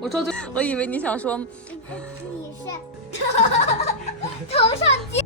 我说我以为你想说，你是头上接。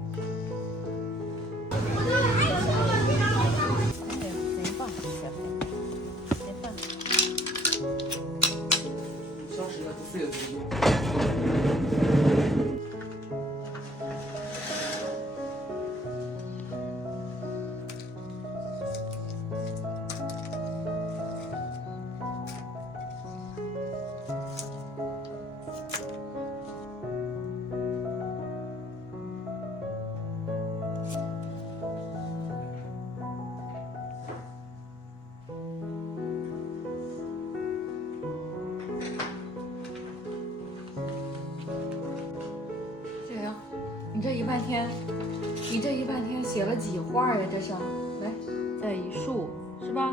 你这一半天写了几画呀？这是，来，再一竖，是吧？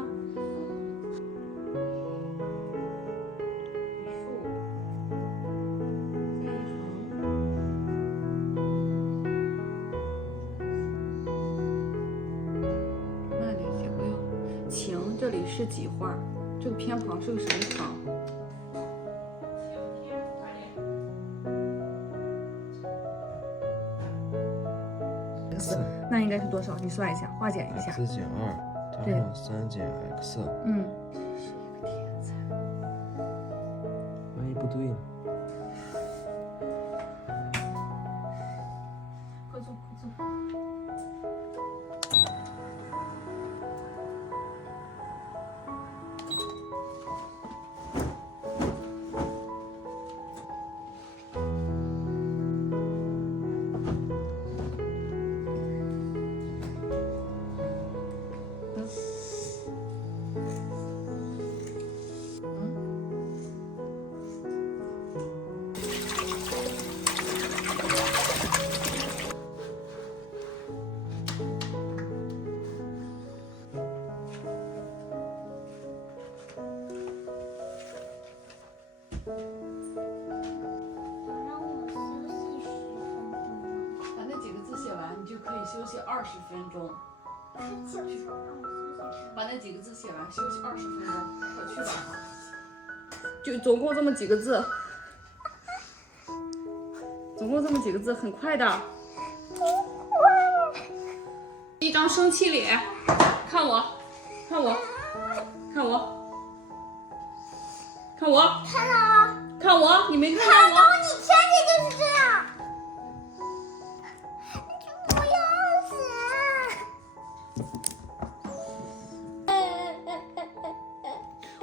慢点写，不要。晴，这里是几画？这个偏旁是个什么旁？那应该是多少？你算一下，化简一下。4减2加上3减 x。嗯。万一不对呢？快坐，快坐。可以休息20分钟。把那几个字写完，休息20分钟，快去吧。就总共这么几个字，总共这么几个字，很快的。一张生气脸，看我，看我，看我，看我，看到了，看我，你没看到我？你天天就是这样。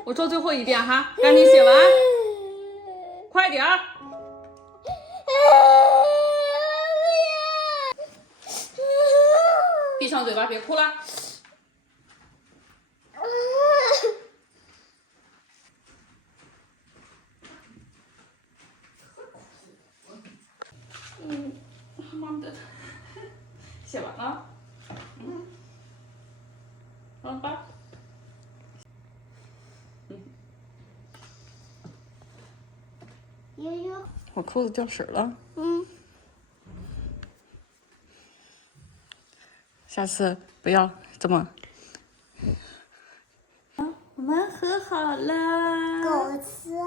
我说最后一遍哈，赶紧写完，快点儿！闭上嘴巴，别哭了。妈妈的，写完了。好了吧。悠悠，我裤子掉水了。下次不要这么。我们和好了。狗吃啊。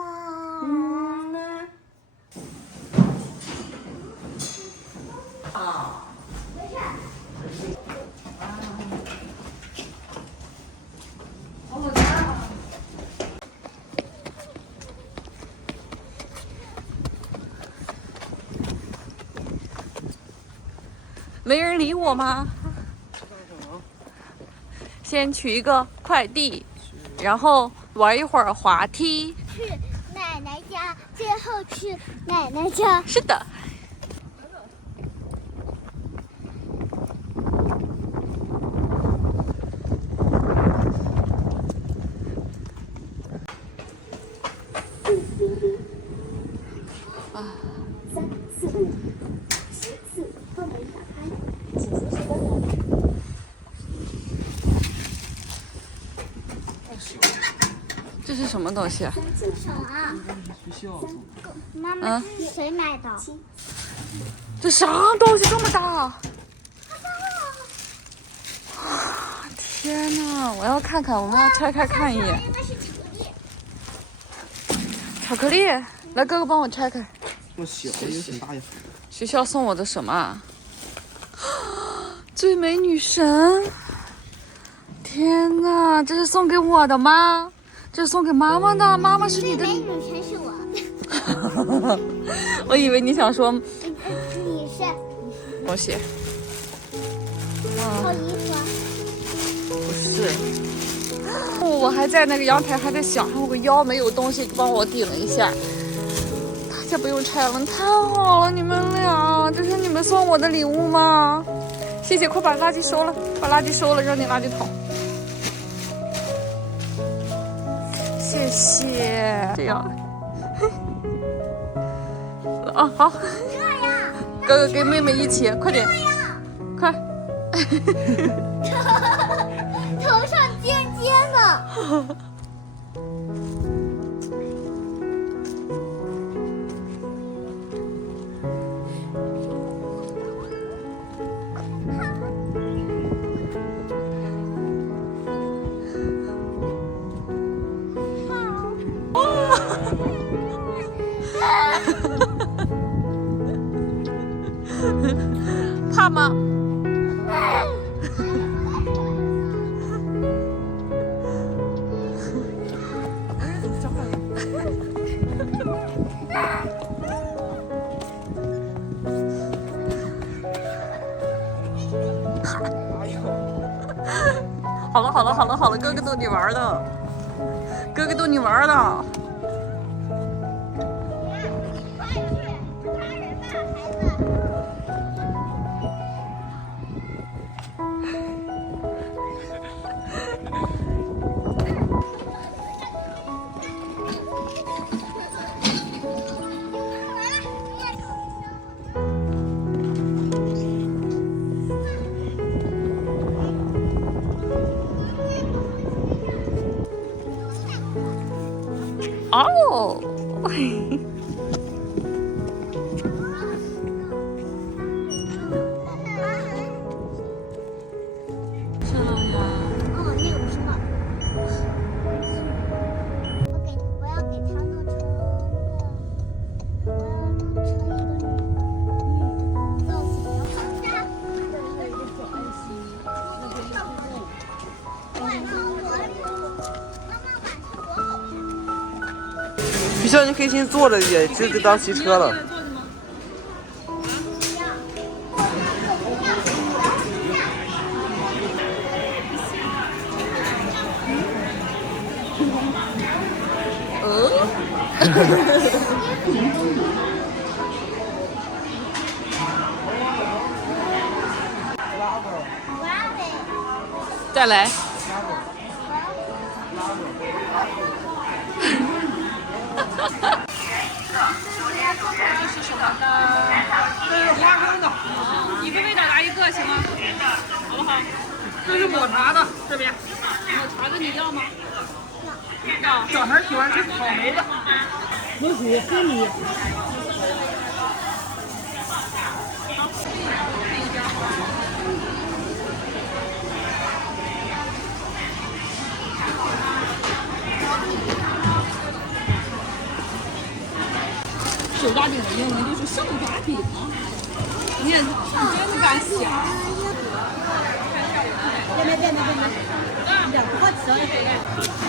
啊。没事。好冷啊！没人理我吗？先取一个快递，然后玩一会儿滑梯。去奶奶家，最后去奶奶家。是的。3、4、5、14，后门打开，请随时关门。这是什么东西啊？进手啊！妈妈，这是谁买的？这啥东西这么大？天天哪！我要看看，我们要拆开看一眼。那是巧克力。巧克力，来哥哥帮我拆开。我小，有点大一盒。学校送我的什么啊？最美女神！天哪，这是送给我的吗？这是送给妈妈的，妈妈是你的。最美女神是我。我以为你想说你是东西。套衣服。不是。我还在那个阳台还在想，我个腰没有东西帮我顶一下。大家不用拆了，太好了，你们俩，这是你们送我的礼物吗？谢谢，快把垃圾收了，把垃圾收了，扔进垃圾桶。谢谢。这样。啊，好。这样。哥哥跟妹妹一起，快点，快。头上尖尖的。怕吗？好了好了好了好了，哥哥逗你玩的，哥哥逗你玩的。哦，这样。哦，那个不是帽。我要给它弄成我要弄成一个造型的好家。一个小爱心，那个一个布。晚上我妈妈晚上多好看。学校你可以先坐着也直接当骑车了。再来。是什么的？这是花生的，一个味道拿一个行吗？好不好？这是抹茶的，这边。抹茶的你要吗？要。小孩喜欢吃草莓的。那属黑米。手抓饼的英文就是上抓饼啊！你也真的敢想？别，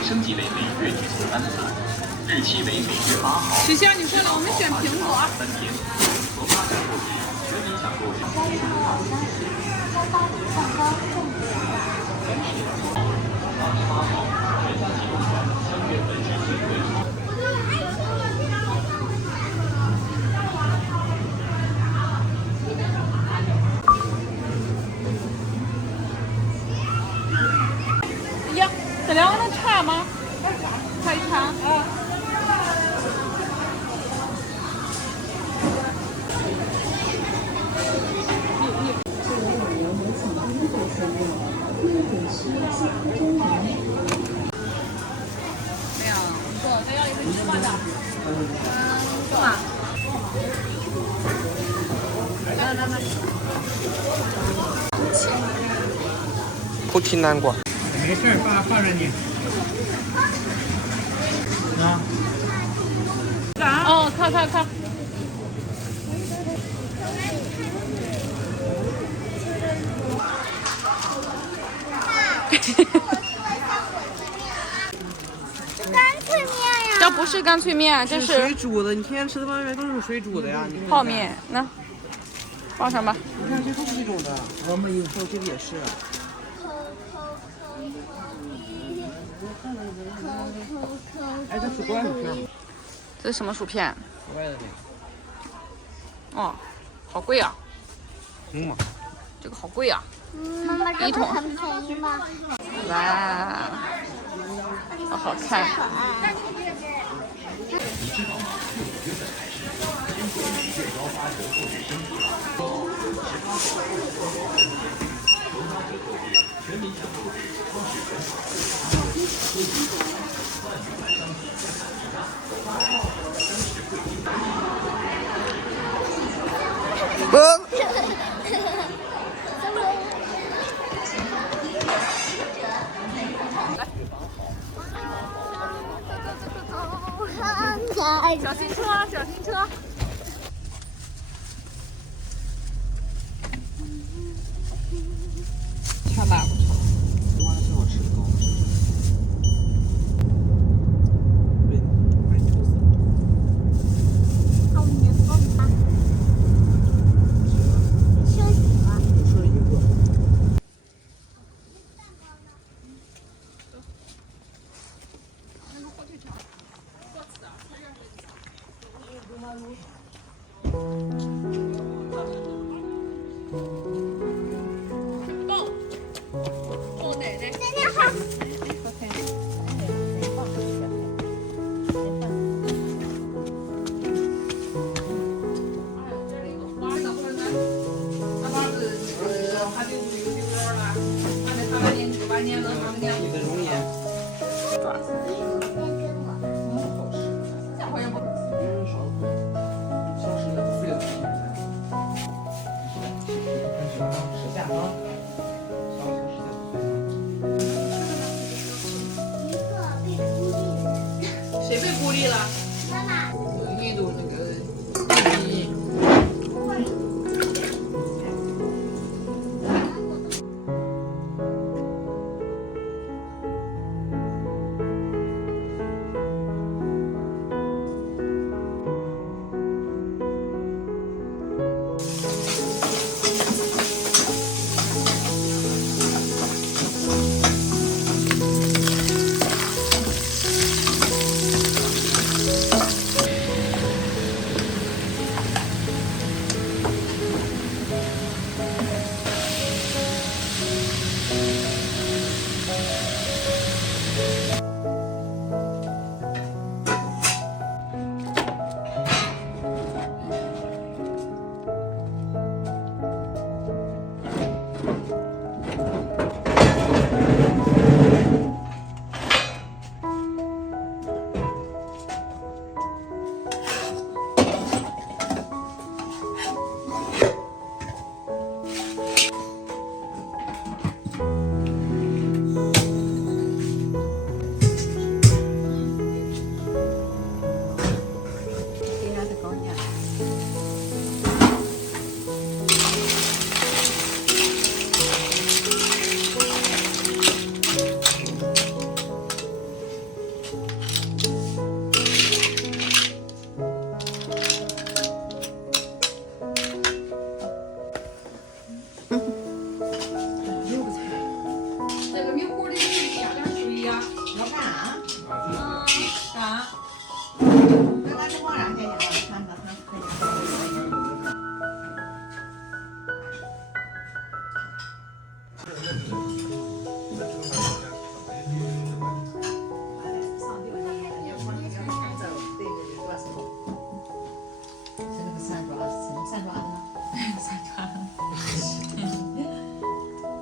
升级为每月举行3次，日期为每月8号。许仙，你说了，我们选苹果。3天，所发展过程，全民享受。呀，这两个能馋吗？可以馋。没有，不，再要一个芝麻的。是吗？不吃南瓜。没事儿，放着你。啊。哦，看。干脆面呀！这不是干脆面，这水是煮的，你天天吃的方便面都是水煮的呀。你看泡面。那放上吧。你看这都是这种的，我们有时候这个也是。哎，这是国外薯片吗？这是什么薯片？国外的那哦，好贵啊！吗？这个好贵啊！妈妈，这一桶个很便宜吗？哇，好好看。可爱。小心车，小心车。差吧，不差。哇，这好吃的高。对，买吐司。好年糕吧？休息吧。吃一个。奶奶好。你的容颜。谁被孤立了？妈妈。印度那个。这个米糊里加点水呀。要干啥？干。那咱就往上下去了，看吧，看可以。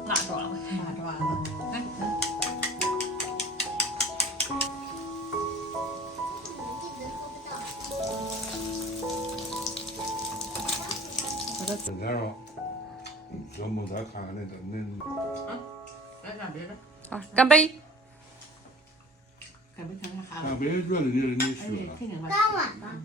哪抓了？这样哦，要么再看看那个那。来干别的。好，干杯！干杯，干杯，好。啊，别人觉得你是你哎，学了。肯定吧。当晚吧。